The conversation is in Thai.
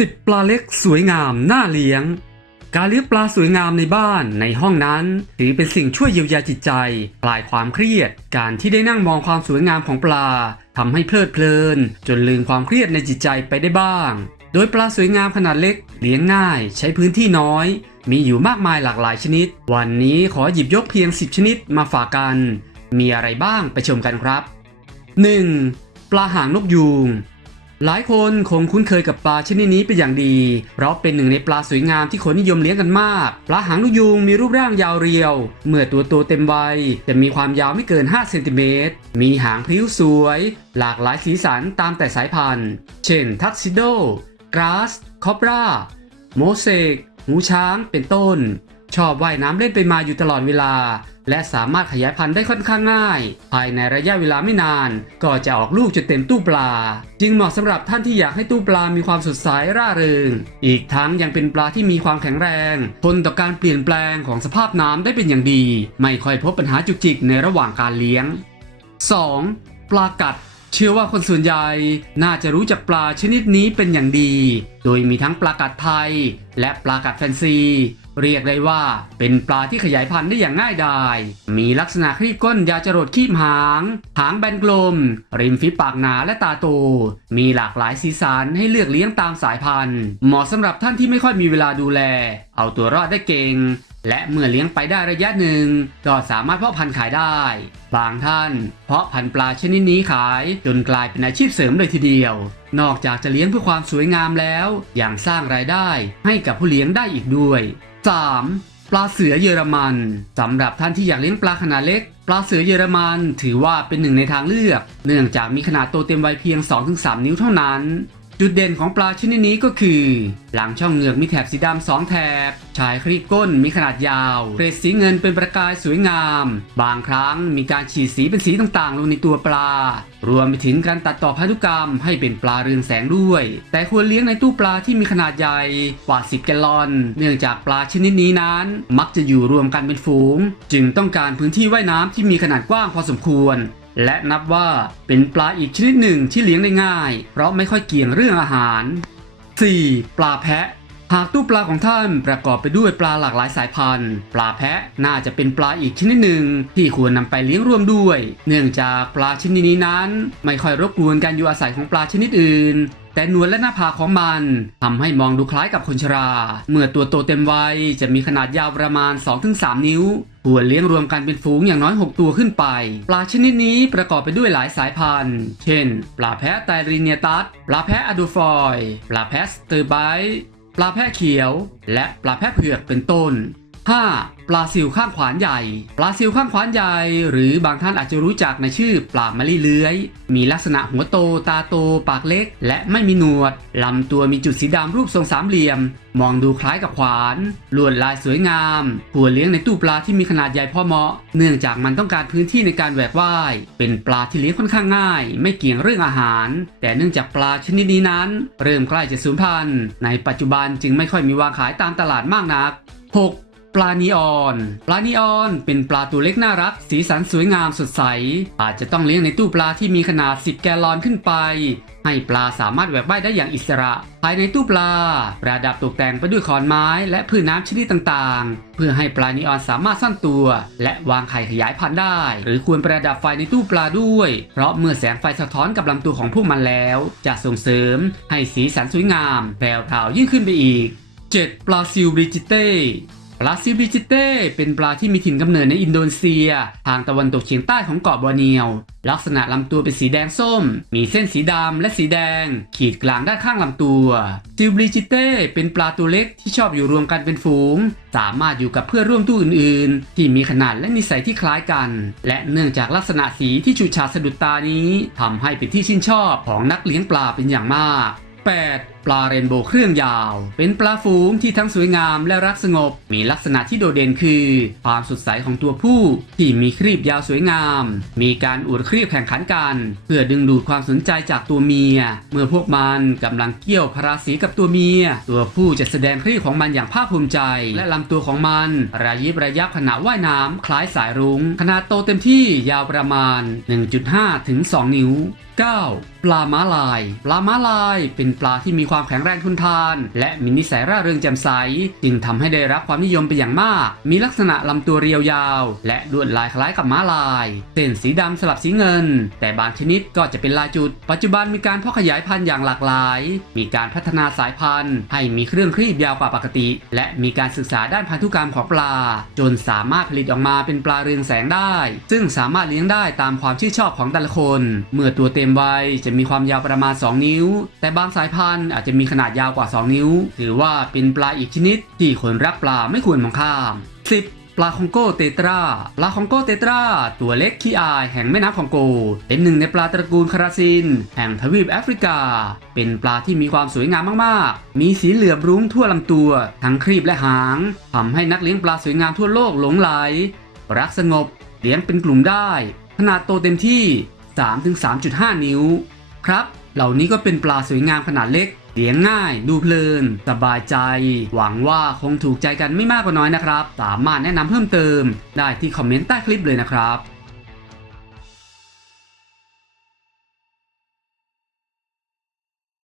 10 ปลาเล็กสวยงามน่าเลี้ยง การเลี้ยงปลาสวยงามในบ้านในห้องนั้น ถือเป็นสิ่งช่วยเยียวยาจิตใจคลายความเครียด การที่ได้นั่งมองความสวยงามของปลาทำให้เพลิดเพลิน จนลืมความเครียดในจิตใจไปได้บ้าง โดยปลาสวยงามขนาดเล็ก เลี้ยงง่าย ใช้พื้นที่น้อย มีอยู่มากมายหลากหลายชนิด วันนี้ขอหยิบยกเพียง 10 ชนิดมาฝากกัน มีอะไรบ้างไปชมกันครับ 1. ปลาหางนกยูง หลายคนคงคุ้นเคยกับปลาชนิดนี้เป็นอย่างดี เพราะเป็นหนึ่งในปลาสวยงามที่คนนิยมเลี้ยงกันมาก ปลาหางนกยูงมีรูปร่างยาวเรียว เมื่อตัวโตเต็มวัยจะมีความยาวไม่เกิน 5 เซนติเมตร มีหางพริ้วสวย หลากหลายสีสันตามแต่สายพันธุ์ เช่น ทักซิโด กราส คอปราโมเสกหูช้าง เป็นต้น ชอบว่ายน้ำเล่นไปมาอยู่ตลอดเวลา และสามารถขยายพันธุ์ได้ค่อนข้างง่าย ภายในระยะเวลาไม่นาน ก็จะออกลูกจนเต็มตู้ปลา จึงเหมาะสำหรับท่านที่อยากให้ตู้ปลามีความสดใสร่าเริง อีกทั้งยังเป็นปลาที่มีความแข็งแรง ทนต่อการเปลี่ยนแปลงของสภาพน้ำได้เป็นอย่างดี ไม่ค่อยพบปัญหาจุกจิกในระหว่างการเลี้ยง 2. ปลากัด เชื่อว่าคนส่วนใหญ่น่าจะรู้จักปลาชนิดนี้เป็นอย่างดี โดยมีทั้งปลากัดไทย และปลากัดแฟนซี เรียกได้ว่าเป็นปลาที่ขยายพันธุ์ได้อย่างง่ายดาย มีลักษณะครีบก้นยาจรดคีบหาง หางแบนกลม ริมฝีปากหนาและตาโต มีหลากหลายสีสันให้เลือกเลี้ยงตามสายพันธุ์ เหมาะสำหรับท่านที่ไม่ค่อยมีเวลาดูแล เอาตัวรอดได้เก่ง และเมื่อเลี้ยงไปได้ระยะหนึ่งก็สามารถเพาะพันธุ์ขายได้ บางท่าน เพาะพันธุ์ปลาชนิดนี้ขายจนกลายเป็นอาชีพเสริมเลยทีเดียว นอกจากจะเลี้ยงเพื่อความสวยงามแล้ว ยังสร้างรายได้ให้กับผู้เลี้ยงได้อีกด้วย 3. ปลาเสือเยอรมันสำหรับท่านที่อยากเลี้ยงปลาขนาดเล็ก ปลาเสือเยอรมันถือว่าเป็นหนึ่งในทางเลือก เนื่องจากมีขนาดโตเต็มวัยเพียง 2-3 นิ้วเท่านั้น จุดเด่นของปลาชนิดนี้ก็คือ หลังช่องเหงือกมีแถบสีดำสองแถบ ชายครีบก้นมีขนาดยาวเกรดสีเงินเป็นประกายสวยงาม บางครั้งมีการฉีดสีเป็นสีต่างๆ ลงในตัวปลา รวมไปถึงการตัดต่อพันธุกรรมให้เป็นปลาเรืองแสงด้วย แต่ควรเลี้ยงในตู้ปลาที่มีขนาดใหญ่กว่า 10 แกลลอน เนื่องจากปลาชนิดนี้นั้น มักจะอยู่รวมกันเป็นฝูง จึงต้องการพื้นที่ว่ายน้ำที่มีขนาดกว้างพอสมควร และนับว่าเป็นปลาอีกชนิดหนึ่งที่เลี้ยงได้ง่าย เพราะไม่ค่อยเกี่ยงเรื่องอาหาร 4. ปลาแพะ หากตู้ปลาของท่านประกอบไปด้วยปลาหลากหลายสายพันธุ์ ปลาแพะน่าจะเป็นปลาอีกชนิดหนึ่ง ที่ควรนำไปเลี้ยงร่วมด้วย เนื่องจากปลาชนิดนี้นั้น ไม่ค่อยรบกวนการอยู่อาศัยของปลาชนิดอื่น แต่หนวดและหน้าผากของมันทำให้มองดูคล้ายกับคนชรา เมื่อตัวโตเต็มวัยจะมีขนาดยาวประมาณ 2-3 นิ้วควรเลี้ยงรวมกันเป็นฝูงอย่างน้อย 6 ตัวขึ้นไป ปลาชนิดนี้ประกอบไปด้วยหลายสายพันธุ์ เช่น ปลาแพะไตรีเนียตัส ปลาแพะอะดูฟอย ปลาแพะสเตอร์ไบต์ ปลาแพะเขียว และปลาแพะเผือกเป็นต้น 5. ปลาซิวข้างขวานใหญ่ ปลาซิวข้างขวานใหญ่ หรือบางท่านอาจจะรู้จักในชื่อปลามะลิเลื้อย มีลักษณะหัวโตตาโต ปากเล็ก และไม่มีหนวด ลำตัวมีจุดสีดำรูปทรงสามเหลี่ยม มองดูคล้ายกับขวาน ลวดลายสวยงามควรเลี้ยงในตู้ปลาที่มีขนาดใหญ่พอเหมาะ เนื่องจากมันต้องการพื้นที่ในการแหวกว่าย เป็นปลาที่เลี้ยงค่อนข้างง่าย ไม่เกี่ยงเรื่องอาหาร แต่เนื่องจากปลาชนิดนี้นั้น เริ่มใกล้จะสูญพันธุ์ ในปัจจุบันจึงไม่ค่อยมีวางขายตามตลาดมากนัก 6. ปลานีออน ปลานีออนเป็นปลาตัวเล็กน่ารัก สีสันสวยงามสดใส อาจจะต้องเลี้ยงในตู้ปลาที่มีขนาด 10 แกลลอนขึ้นไป ให้ปลาสามารถแหวกว่ายได้อย่างอิสระ ภายในตู้ปลา ประดับตกแต่งไปด้วยขอนไม้และพืชน้ำชนิดต่างๆ เพื่อให้ปลานีออนสามารถสั้นตัว และวางไข่ขยายพันธุ์ได้ หรือควรประดับไฟในตู้ปลาด้วย เพราะเมื่อแสงไฟสะท้อนกับลำตัวของพวกมันแล้ว จะส่งเสริม ให้สีสันสวยงามแปลวพราวยิ่งขึ้นไปอีก 7. ปลาซิลบริจิเต้ ปลาซิลบิจิเต้เป็นปลาที่มีถิ่นกำเนิดในอินโดนีเซีย ทางตะวันตกเฉียงใต้ของเกาะบอร์เนียว ลักษณะลำตัวเป็นสีแดงส้ม มีเส้นสีดำและสีแดง ขีดกลางด้านข้างลำตัว ซิลบิจิเต้เป็นปลาตัวเล็กที่ชอบอยู่รวมกันเป็นฝูง สามารถอยู่กับเพื่อนร่วมตู้อื่นๆ ที่มีขนาดและนิสัยที่คล้ายกัน และเนื่องจากลักษณะสีที่ฉูดฉาดสะดุดตานี้ทำให้เป็นที่ชื่นชอบของนักเลี้ยงปลาเป็นอย่างมาก 8. ปลาเรนโบว์เครื่องยาว เป็นปลาฝูงที่ทั้งสวยงามและรักสงบ มีลักษณะที่โดดเด่นคือ ความสดใสของตัวผู้ที่มีครีบยาวสวยงาม มีการอวดครีบแข่งขันกัน เพื่อดึงดูดความสนใจจากตัวเมีย เมื่อพวกมันกำลังเกี่ยวพราศีกับตัวเมีย ตัวผู้จะแสดงครีบของมันอย่างภาคภูมิใจ และลำตัวของมันระยิบระยับขณะว่ายน้ำคล้ายสายรุง้ง ขนาดโตเต็มที่ยาวประมาณ 1.5 ถึง 2 นิ้ว 9. ปลาม้าลาย ปลาม้าลายเป็นปลาที่มีความแข็งแรงทนทาน และมีนิสัยร่าเริงแจ่มใส จึงทำให้ได้รับความนิยมเป็นอย่างมาก มีลักษณะลำตัวเรียวยาว และลวดลายคล้ายกับม้าลาย เส้นสีดำสลับสีเงิน แต่บางชนิดก็จะเป็นลายจุด ปัจจุบันมีการเพาะขยายพันธุ์อย่างหลากหลาย มีการพัฒนาสายพันธุ์ ให้มีเครื่องครีบยาวกว่าปกติ และมีการศึกษาด้านพันธุกรรมของปลา จนสามารถผลิตออกมาเป็นปลาเรืองแสงได้ ซึ่งสามารถเลี้ยงได้ตามความชื่นชอบของแต่ละคน เมื่อตัวเต็มวัยจะมีความยาวประมาณ 2 นิ้ว แต่บางสายพันธุ์อาจจะมีขนาดยาวกว่า 2 นิ้วถือว่าเป็นปลาอีกชนิด ที่คนรักปลาไม่ควรมองข้าม 10ปลาคองโกเตตรา ปลาคองโกเตตรา ตัวเล็กขี้อายแห่งแม่น้ำคองโก เป็นหนึ่งในปลาตระกูลคาราซิน แห่งทวีปแอฟริกา เป็นปลาที่มีความสวยงามมากๆ มีสีเหลือบรุ้งทั่วลำตัว ทั้งครีบและหาง ทำให้นักเลี้ยงปลาสวยงามทั่วโลกหลงไหล รักสงบ เลี้ยงเป็นกลุ่มได้ ขนาดโตเต็มที่ 3-3.5 นิ้ว ครับ เหล่านี้ก็เป็นปลาสวยงามขนาดเล็กเลี้ยงง่าย ดูเพลิน สบายใจ หวังว่าคงถูกใจกันไม่มากก็น้อยนะครับ สามารถแนะนำเพิ่มเติม ได้ที่คอมเมนต์ใต้คลิปเลยนะครับ